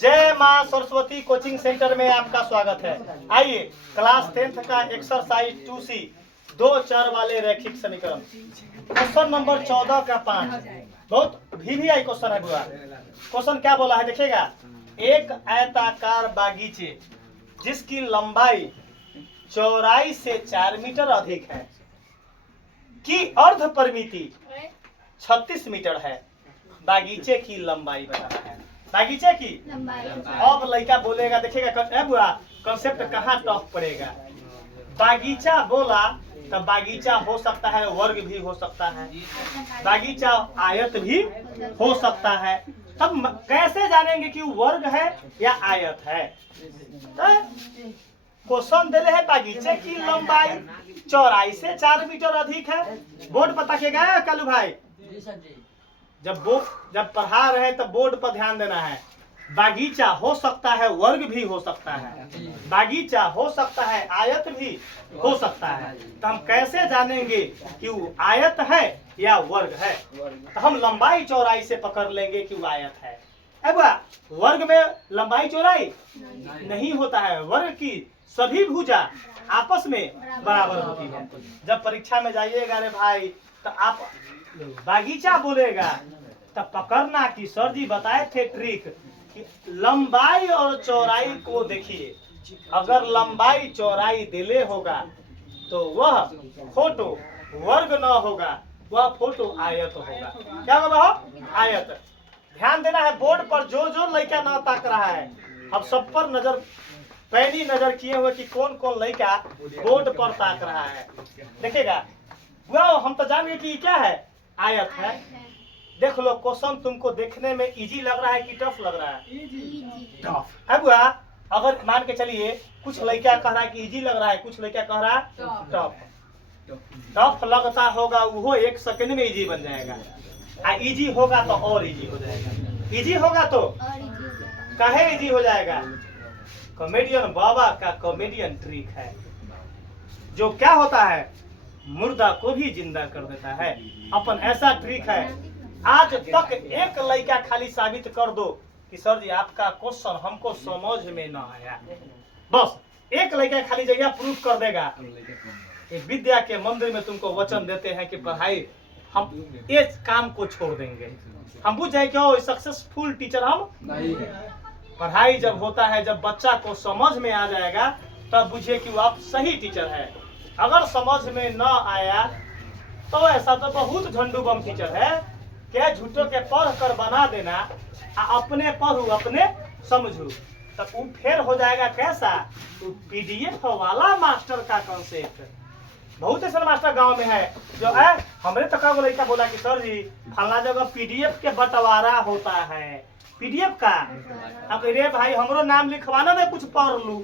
जय मां Saraswati coaching centre में आपका स्वागत है। आइए क्लास 10th का एक्सरसाइज 2C 2 चर वाले रैखिक समीकरण क्वेश्चन नंबर 14 का 5 बहुत VVI क्वेश्चन है बुआ। क्वेश्चन क्या बोला है देखिएगा। एक आयताकार बागीचे जिसकी लंबाई चौड़ाई से 4 मीटर अधिक है की अर्ध परिमिति 36 मीटर है। बागीचे की लंबाई बताना है। बागीचे की अब लड़का बोलेगा देखिएगा बुआ कंसेप्ट कहाँ टफ पड़ेगा। बागीचा बोला तो बागीचा हो सकता है वर्ग भी हो सकता है, बागीचा आयत भी हो सकता है। तब कैसे जानेंगे कि वर्ग है या आयत है। क्वेश्चन दे रहे हैं बागीचे की लंबाई चौड़ाई से 4 मीटर अधिक है। बोर्ड पर ताकिएगा कालू भाई, जब पढ़ा रहे तो बोर्ड पर ध्यान देना है। बागीचा हो सकता है वर्ग भी हो सकता है, बागीचा हो सकता है आयत भी हो सकता है। तो हम कैसे जानेंगे कि वो आयत है या वर्ग है। तो हम लंबाई चौड़ाई से पकड़ लेंगे कि वो आयत है। वर्ग में लंबाई चौड़ाई नहीं होता है। वर्ग की सभी भुजा आपस में बराबर होती है। जब परीक्षा में जाइएगा रे भाई तो आप बागीचा बोलेगा तब पकड़ना कि सर जी बताए थे ट्रिक कि लंबाई और चौड़ाई को देखिए। अगर लंबाई चौड़ाई दिले होगा तो वह फोटो वर्ग न होगा, वह फोटो आयत होगा। क्या होगा आयत। ध्यान देना है बोर्ड पर जो लड़का ना ताक रहा है। अब सब पर नजर पैनी नजर किए हुए कि कौन कौन लड़का बोर्ड पर ताक रहा है। देखिएगा हम तो जान गए कि क्या है आयत है। देख लो क्वेश्चन तुमको देखने में इजी लग रहा है कि टफ लग रहा है। टफ है बुआ। अगर मान के चलिए कुछ लड़का कह रहा है कि इजी लग रहा है, कुछ लड़का कह रहा है टफ। टफ लगता होगा वो 1 सेकंड में इजी बन जाएगा। इजी होगा तो और इजी हो जाएगा। इजी होगा तो काहे इजी हो जाएगा। कॉमेडियन बाबा का कॉमेडियन ट्रिक है जो क्या होता है मुर्दा को भी जिंदा कर देता है। अपन ऐसा ट्रिक है आज तक एक लड़का खाली साबित कर दो कि सर जी आपका क्वेश्चन हमको समझ में ना आया। बस एक लड़का खाली जगह प्रूफ कर देगा। विद्या के मंदिर में तुमको वचन देते हैं कि पढ़ाई हम इस काम को छोड़ देंगे। हम बुझ जाए क्यों सक्सेसफुल टीचर हम नहीं है। पढ़ाई जब होता है जब बच्चा को समझ में आ जाएगा तब बुझिए कि वो आप सही टीचर है। अगर समझ में न आया तो ऐसा तो बहुत झंडू बम टीचर है क्या झूठों के पढ़ कर बना देना अपने पढ़ू अपने समझू। तब वो फिर हो जाएगा कैसा तो PDF वाला मास्टर का कॉन्सेप्ट। बहुत ऐसा मास्टर गांव में है जो है हमरे तक लड़का बोला कि सर जी फला जगह PDF के बंटवारा होता है। PDF का अब रे भाई हमरो नाम लिखवाना मैं कुछ पढ़ लू।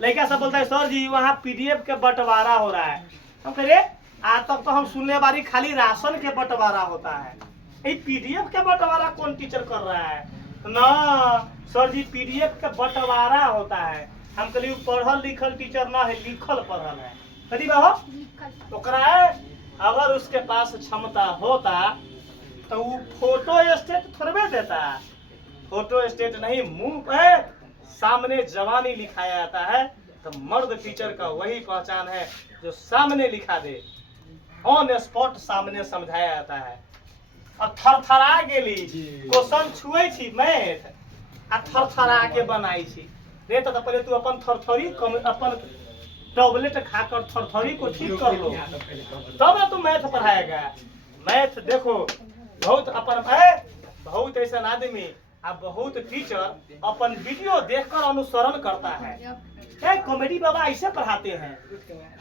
लड़का सब बोलता है सर जी वहाँ PDF के बंटवारा हो रहा है। हम कह रहे आज तक तो हम सुनने वाली खाली राशन के बंटवारा होता है। PDF के बंटवारा कौन टीचर कर रहा है ना सर जी PDF के बंटवारा होता है। हम कहलिए पढ़ल लिखल टीचर ना है लिखल पढ़ल है। कभी बहो अगर उसके पास क्षमता होता तो वो फोटो स्टेट थोड़े देता। फोटो स्टेट नहीं मुंह पे सामने जवानी लिखाया जाता है। तो मर्द टीचर का वही पहचान है जो सामने लिखा दे, ऑन स्पॉट सामने समझाया जाता है। और थरथरा गेली क्वेश्चन छुए छी मैथ आ थरथरा के बनाई छी रे तो पहले तू अपन थरथरी अपन टैबलेट खाकर थरथरी को ठीक कर लो तब तू मैथ पढ़ाएगा। मैथ देखो बहुत अपन बहुत ऐसा आदमी अब बहुत टीचर अपन वीडियो देखकर अनुसरण करता है। क्या कॉमेडी बाबा ऐसे पढ़ाते हैं।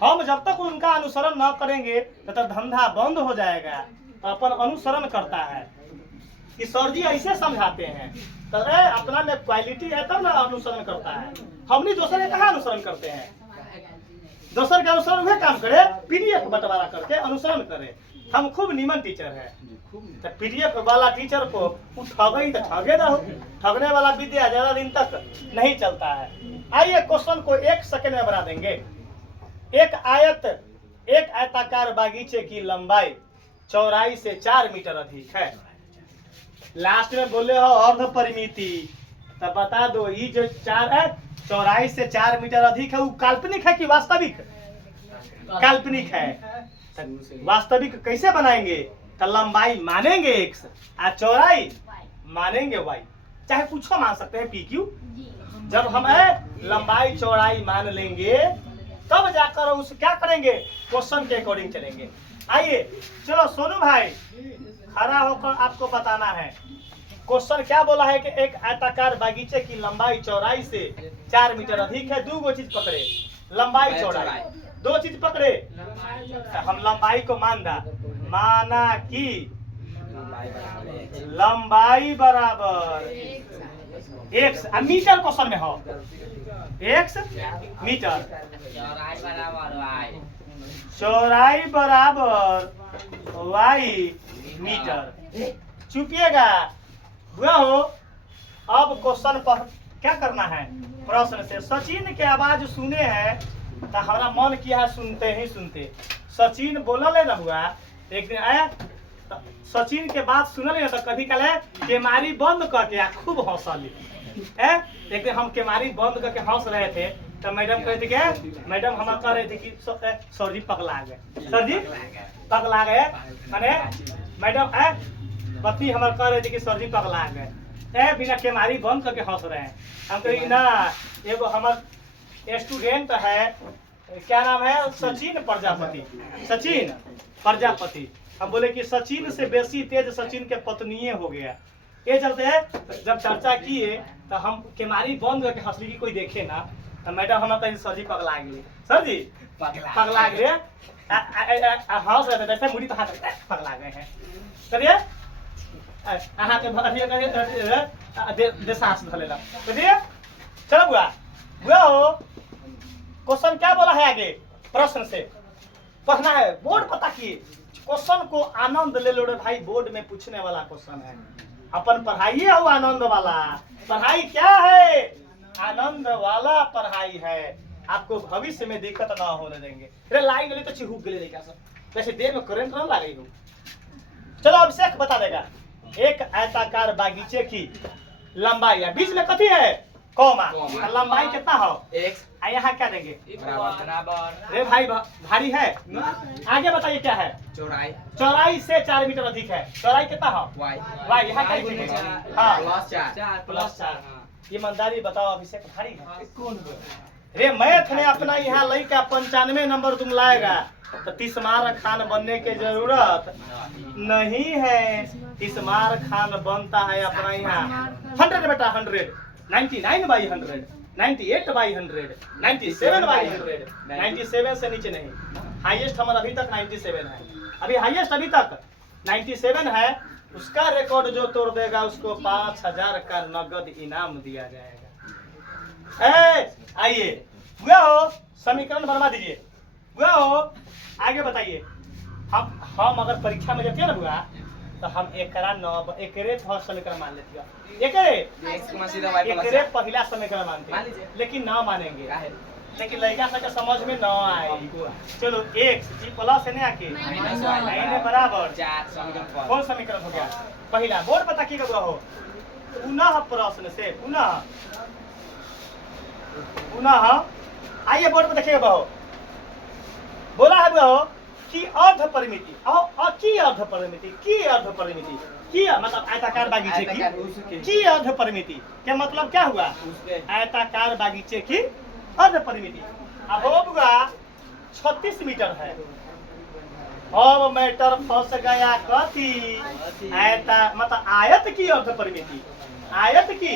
हम जब तक उनका अनुसरण न करेंगे तो धंधा बंद हो जाएगा। तो अपन अनुसरण करता है कि सर जी ऐसे समझाते हैं तो अपना में क्वालिटी है तब ना अनुसरण करता है। हमने दूसरे के कहाँ अनुसरण करते हैं। दूसरे के अनुसरण वह काम करे PDF बंटवारा करके अनुसरण करे। हम खूब नीमन टीचर है। तो PDF वाला टीचर को ठगे तो ठगे रहो। ठगने वाला विद्या ज्यादा दिन तक नहीं चलता है। आइए क्वेश्चन को 1 सेकंड में बना देंगे। एक आयताकार बागीचे की लंबाई चौड़ाई से 4 मीटर अधिक है। लास्ट में बोले हो अर्ध परिमिति तो बता दो ये जो 4 है चौड़ाई से 4 मीटर अधिक है वो काल्पनिक है कि वास्तविक? काल्पनिक है। तो वास्तविक कैसे बनाएंगे? तो लंबाई मानेंगे x और चौड़ाई मानेंगे y, चाहे कुछ मान सकते हैं pq। जब हम लंबाई चौड़ाई मान लेंगे तब जाकर उस क्या करेंगे, क्वेश्चन के अकॉर्डिंग चलेंगे। आइए चलो सोनू भाई खड़ा होकर आपको बताना है क्वेश्चन क्या बोला है कि एक आयताकार बागीचे की लंबाई चौड़ाई से 4 मीटर अधिक है। दो चीज पकड़े, लंबाई चौड़ाई, दो चीज पकड़े। हम लंबाई को माना कि लंबाई बराबर x, मीटर क्वेश्चन में हो x मीटर, चौड़ाई बराबर y मीटर। चुपिएगा हुआ हो। अब क्वेश्चन पर क्या करना है, प्रश्न से सचिन के आवाज सुने हैं तो हमारा मन किया है सुनते ही सुनते। सचिन बोलल है ना हुआ एक दिन आया तो सचिन के बात सुनल ना तो कभी कल केमारी बंद करके खूब हंसली। एक दिन हम केमारी बंद करके हंस रहे थे तो मैडम कह रही थी कि मैडम हम कह रहे थे कि सर जी पगला गए, सर जी पगला गए। मैंने मैडम पत्नी हमारे कह रहे थे कि सर जी पगला गए, बिना केमारी बंद करके हंस रहे हैं। हम कहे ना एगो हमारे स्टूडेंट है, क्या नाम है, सचिन प्रजापति, सचिन प्रजापति। हम बोले कि सचिन से बेसी तेज सचिन के पत्नीय हो गया। ये चलते है जब चर्चा किए तो हम केमारी बंद करके हंसली की कोई देखे ना तो मैडम हम कहीं सर जी पगला गए, सर जी पगला गए। हंस रहे थे वैसे मुड़ी तो हाथ पगला गए हैं। करिए अहाँ के देशास धलेला करिए। चलो बुआ बुआ हो, क्वेश्चन क्या बोला है आगे, प्रश्न से पढ़ना है, बोर्ड पता किए। क्वेश्चन को आनंद ले लो रे भाई, बोर्ड में पूछने वाला क्वेश्चन है। अपन पढ़ाइए हो आनंद वाला। पढ़ाई क्या है, आनंद वाला पढ़ाई है। आपको भविष्य में दिक्कत ना होने देंगे। अरे लाइन ले तो चिहुक गले क्या सब, वैसे देर में करंट ना लगे हो। चलो अभिषेक बता देगा। एक आयताकार बागीचे की लंबाई है, बीच में कथी है, कॉमा, लंबाई कितना हो x, यहाँ क्या देंगे बराबर। रे भाई भारी है, आगे बताइए क्या है, चौड़ाई, चौड़ाई से 4 मीटर अधिक है। चौड़ाई कितना हो y, यहाँ क्या देंगे, हाँ प्लस 4। ईमानदारी बताओ अभिषेक भारी है कौन? रे मैथ में अपना यहाँ लड़का 95 नंबर तुम लाएगा तो तिस्मार खान बनने की जरूरत नहीं है। तिस्मार खान बनता है अपना यहाँ 100 बेटा 100, 99/100, 98/100, 97/100, 97 से नीचे नहीं। हाईएस्ट हमारा अभी तक 97 है, अभी हाईएस्ट अभी तक 97 है। उसका रिकॉर्ड जो तोड़ देगा उसको 5000 का नगद इनाम दिया जाएगा। आइए बुआ हो, समीकरण बनवा दीजिए। बुआ हो आगे बताइए। हम अगर परीक्षा में जाते हैं ना बुआ तो हम एकरे समीकरण मान लेते हैं, एकरे पहला समीकरण मानते हैं, लेकिन ना मानेंगे, लेकिन लड़का सबके समझ में ना आए। चलो x जी प्लस है ना आके लाइन बराबर कौन समीकरण हो गया पहला। बोर्ड पता की बुआ हो, पुनः प्रश्न से पुनः आइए बोर्ड पर देखिएगा बहो। बोला है बहो कि अर्ध परिमिति की अर्ध परिमिति की मतलब आयताकार बागीचे की अर्ध परिमिति क्या मतलब क्या हुआ, आयताकार बागीचे की अर्ध परिमिति। अब होगा 36 मीटर है। अब मैटर फंस गया कथी, मतलब आयत की अर्ध परिमिति, आयत की।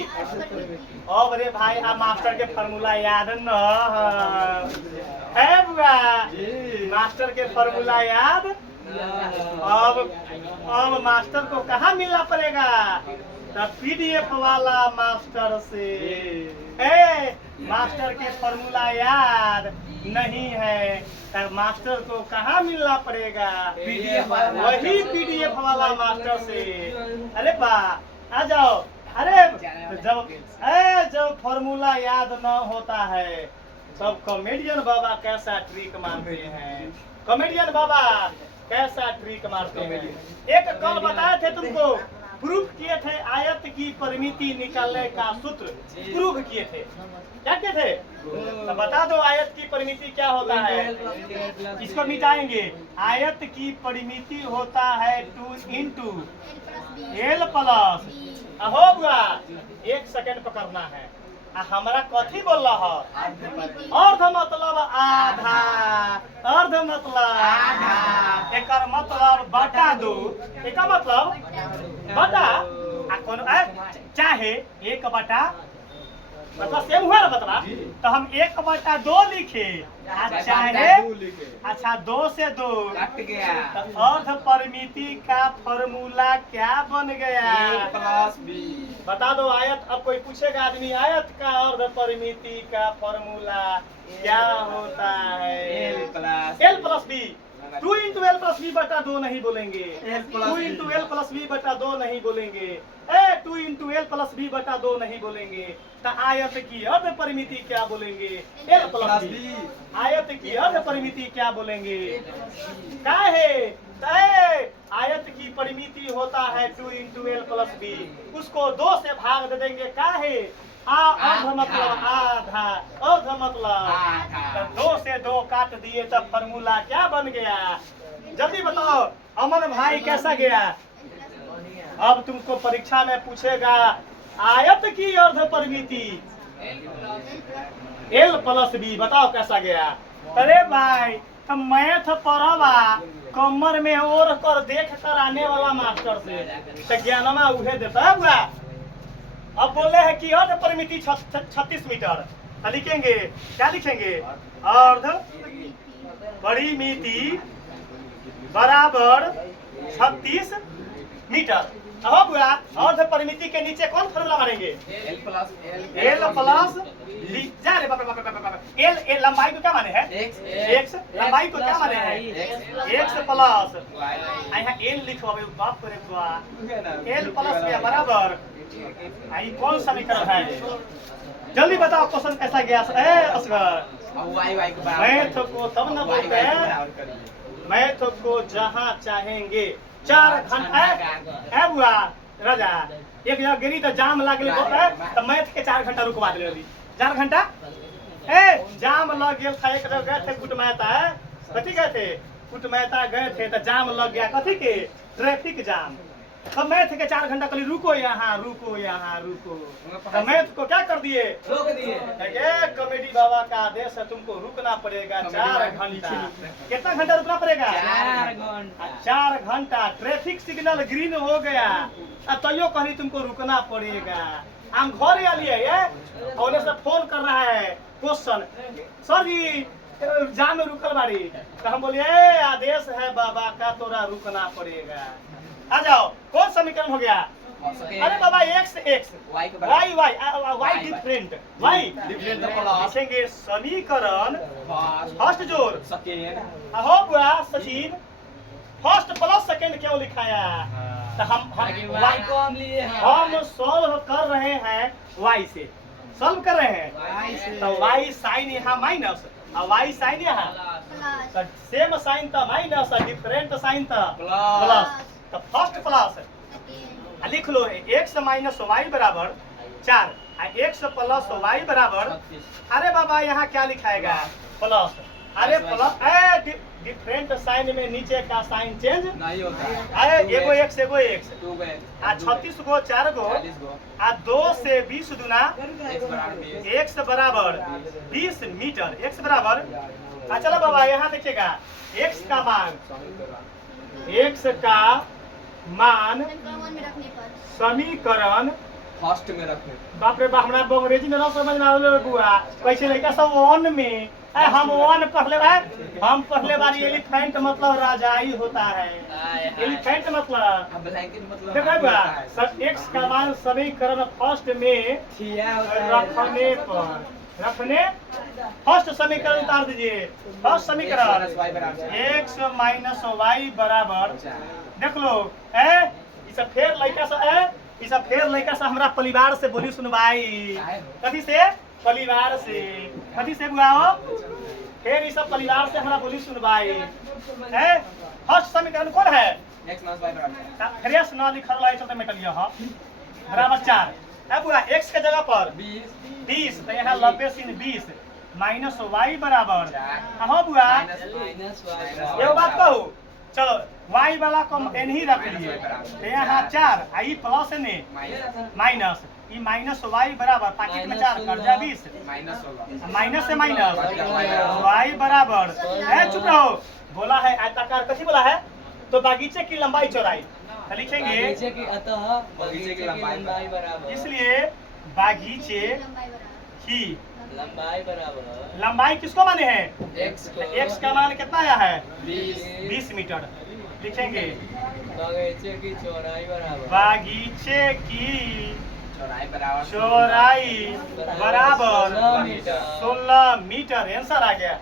अब रे भाई आ मास्टर के फार्मूला याद न है बुआ, मास्टर के फार्मूला याद। अब मास्टर को कहाँ मिलना पड़ेगा, तो पीडीएफ वाला मास्टर से। मास्टर के फार्मूला याद नहीं है तो मास्टर को कहाँ मिलना पड़ेगा, वही पीडीएफ वाला मास्टर से। अरे बा आ जाओ। अरे जब फॉर्मूला याद न होता है तब कॉमेडियन बाबा कैसा ट्रिक मारते हैं, कॉमेडियन बाबा कैसा ट्रिक मारते हैं। एक कल बताए थे तुमको प्रूफ किए थे आयत की परिमिति निकालने का सूत्र प्रूफ किए थे। क्या किए थे? तो बता दो आयत की परिमिति क्या होता है। इसको मिटाएंगे। आयत की परिमिति होता है 2 इंटू एल प्लस हो बुआ 1 सेकंड पकड़ना है। हमारा कथी बोल रहा है? अर्ध मतलब आधा, अर्ध मतलब आधा, एक मतलब बटा 2, एक मतलब बटा चाहे 1 बटा मतलब सेम हुआ ना बतला, तो हम 1/2 लिखे। चाहे अच्छा 2 से 2 कट गया। तो अर्ध परिमिति का फॉर्मूला क्या बन गया? A+B। बता दो आयत। अब कोई पूछेगा आदमी आयत का अर्ध परिमिति का फॉर्मूला क्या होता है? L plus B. 2 into L plus B बटा 2 नहीं बोलेंगे। 2 इंटू एल प्लस बी बटा 2 नहीं बोलेंगे। 2 इंटू एल प्लस बी बटा 2 नहीं बोलेंगे। तो आयत की अर्ध परिमिति क्या बोलेंगे? L plus B. आयत की अर्ध परिमिति क्या बोलेंगे? क्या है? आयत की परिमिति होता है 2 इंटू एल प्लस बी। उसको 2 से भाग दे देंगे। क्या है? अर्ध मतलब आधा, अर्ध मतलब 2 से 2 काट दिए तो फॉर्मूला क्या बन गया? जल्दी बताओ अमन भाई कैसा गया? अब तुमको परीक्षा में पूछेगा आयत की अर्ध परिमिति एल प्लस बी, बताओ कैसा गया? अरे भाई तो मैथ पढ़वा कमर में ओढ़ कर देख कर आने वाला मास्टर से तो ज्ञानमा उहे देता है बुआ। अब बोले हैं कि अर्ध परिमिति 36 मीटर। तो लिखेंगे क्या लिखेंगे? अर्ध परिमिति बराबर 36 मीटर। हो बुआ अर्ध परिमिति के नीचे कौन फॉर्मूला मारेंगे? एल प्लस जा रे बाप रे बाप रे बाप रे। एल लंबाई को क्या माने है? एक्स। लंबाई को क्या माने है? एक्स प्लस यहाँ एल लिखो बाप रे बाप। एल प्लस बी बराबर आई कौन समीकरण है? जल्दी बताओ क्वेश्चन कैसा गया? असगर मैथ को तब न बोलते हैं। मैथ को जहाँ चाहेंगे 4 घंटा बुआ राजा एक जगह गिरी तो जाम लागल तो मैथ के 4 घंटा रुकवा दे। अभी 4 घंटा जाम लग गया था। एक जगह गए थे कुटमैता, कथी गए थे? कुटमैता गए थे तो जाम लग गया। कथी के? Traffic jam. तो मैथ के 4 घंटा कहली रुको यहाँ रुको यहाँ रुको। तो मैथ को क्या कर दिए? रोक दिए। कमेटी बाबा का आदेश है तुमको रुकना पड़ेगा 4 घंटा। कितना घंटा रुकना पड़ेगा? 4 घंटा। 4 घंटा। ट्रैफिक सिग्नल ग्रीन हो गया तैयो कहली तुमको रुकना पड़ेगा। हम घर आलिए और से फोन कर रहा है क्वेश्चन, सर जी जाम में रुकल बारी। तो हम बोलिए आदेश है बाबा का तोरा रुकना पड़ेगा। आ जाओ कौन समीकरण हो गया? अरे बाबा X X Y Y Y different Y लिखेंगे समीकरण फर्स्ट जोड़ सेकेंड। हो बुआ सचिन फर्स्ट प्लस सेकेंड क्यों लिखाया? तो हम वाई को हम लिए हैं। हम सॉल्व कर रहे हैं वाई से सॉल्व कर रहे हैं। तो वाई साइन यहाँ माइनस और वाई साइन यहाँ सेम साइन था माइनस डिफरेंट साइन था प्लस। तो फर्स्ट प्लस लिख लो एक्स माइनस वाई बराबर 4 एक्स प्लस वाई बराबर। अरे बाबा यहाँ क्या लिखाएगा? प्लस। अरे प्लस डिफरेंट साइन में नीचे का साइन चेंज नहीं होता है। अरे एगो एक्स 36 गो 4 गो 2 से 20 दुना एक्स बराबर 20 मीटर। एक्स बराबर चलो बाबा यहाँ देखिएगा एक्स का मान समीकरण फर्स्ट में रखने। बाप रे बाप हमरा अंग्रेजी में ना समझ में आवे बुआ। कैसे लड़का सब 1 में हम 1 पढ़ले बारी। एलिफेंट मतलब राजाई होता है। एलिफेंट मतलब देखा बुआ एक्स का मान समीकरण फर्स्ट में रखने फर्स्ट समीकरण उतार दीजिए। फर्स्ट समीकरण एक्स माइनस वाई बराबर देख लो फेर लड़का से हमरा परिवार से बोली सुनवाई। कथी से? परिवार से। कथी से बुआओ? फिर इस सब परिवार से हमारा बोली सुनवाई है। फर्स्ट समीकरण कौन है? x माइनस y बराबर फ्रेश ना लिखल रहा चलते मेटल यहाँ बराबर 4 है बुआ। x के जगह पर 20 तो यहाँ 90/20 माइनस y बराबर हाँ बुआ। माइनस एगो बात कहूँ, चलो y वाला को n ही रख लिए तो यहाँ 4 आई plus n minus E minus y बराबर पैकेट में 4 कर जा 20 माइनस 16 माइनस से माइनस y बराबर है। चुप रहो, बोला है आयताकार कथी बोला है? तो बागीचे की लंबाई चौड़ाई तो लिखेंगे बगीचे की अतः बगीचे की लंबाई बराबर इसलिए बागीचे की लंबाई बराबर लंबाई किसको माने हैं? x का मान कितना आया है? 20 20 मीटर। लिखेंगे बगीचे की चौड़ाई बराबर बागीचे की चौड़ाई बराबर चौड़ाई बराबर 16 मीटर। 16 मीटर। आंसर आ गया।